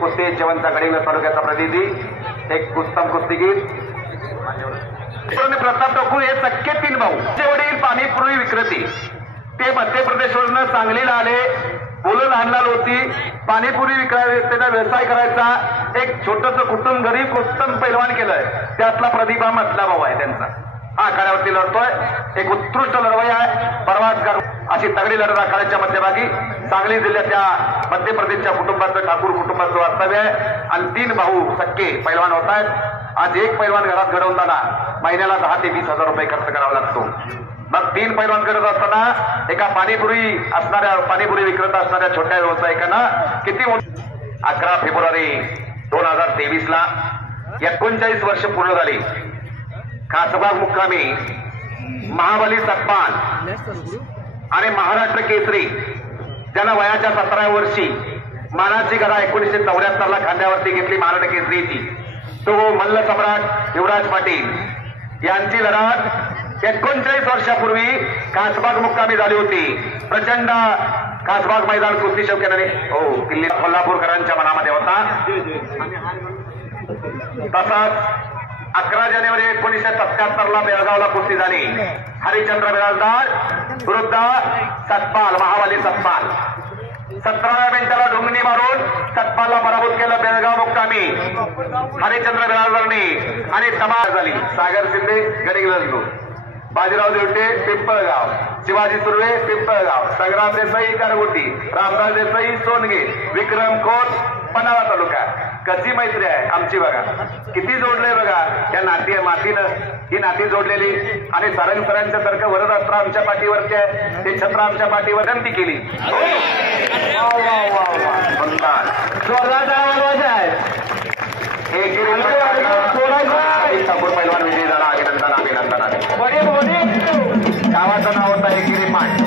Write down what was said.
कुस्ती जेवणचा गडिंग्लज तालुक्याचा प्रतिनिधी, एक उत्तम कुस्तीगीर प्रताप टोकू हे सख्खे 3 भाऊ. ते वडील पाणीपुरी विक्रेते, ते मध्य प्रदेशवरून सांगलीला आले. मुलं लहान लहान होती, पाणीपुरी विक्रेत्याचा व्यवसाय करायचा. एक छोटस कुटुंब गरीब उत्तम पैलवान केलंय. त्यातला प्रतिभा म्हटला भाऊ आहे त्यांचा. हा आखाड्यावरती लढतोय, एक उत्कृष्ट लढवई आहे. परवाच अशी तगडी लढत आखाड्याच्या मध्यभागी सांगली जिल्ह्याच्या मध्य प्रदेशच्या कुटुंबाचं, ठाकूर कुटुंबाचं वास्तव्य आहे. आणि 3 भाऊ सख्खे पैलवान होत आहेत. आज एक पैलवान घरात घडवताना महिन्याला 10 ते 20 हजार रुपये खर्च करावा लागतो. मग 3 पैलवान करत असताना एका पाणीपुरी विक्रेता असणाऱ्या छोट्या व्यावसायिकांना किती 11 फेब्रुवारी 2023ला 39 वर्ष पूर्ण झाली. खासबाग मुक्कामी महाबली सतपाल आणि महाराष्ट्र केसरी, ज्यांना वयाच्या 17व्या वर्षी मानाची गदा 1974ला खांद्यावरती घेतली महाराष्ट्र केसरीची, तो मल्ल सम्राट युवराज पाटील यांची लढत 39 वर्षापूर्वी खासबाग मुक्कामी झाली होती. प्रचंड खासबाग मैदान कुस्ती शौकीनाने किल्ली कोल्हापूरकरांच्या मनामध्ये होता. तसाच 11 जानेवारी 1977ला बेळगावला कुस्ती झाली. हरिश्चंद्र बिराजदार विरुद्ध सतपाल, महाबली सतपाल. 17व्या मिनिटाला ढुंगणी मारून सतपालला पराभूत केलं बेळगाव मुक्कामी हरिश्चंद्र बिराजदारनी. आणि तमार झाली. सागर शिंदे गडिंग्लज, बाजीराव देवटे पिंपळगाव, शिवाजी सुर्वे पिंपळगाव, संग्राम देसाई गारगोटी, रामदास देसाई सोनगे, विक्रम खोत पन्हाळा तालुका. कशी मैत्री आहे आमची बघा, किती जोडले बघा. या मातीनं ही नाती जोडलेली. आणि सारंग सरांच्या सारखं वरद अस्त्र आमच्या पाठीवरचे आहे, ते छत्र आमच्या पाठीवर विनंती केली. ठाकूर पैलवान विजयी झाला. अभिनंदन अभिनंदन. गावाचं नाव होतं एकेरी पाठ.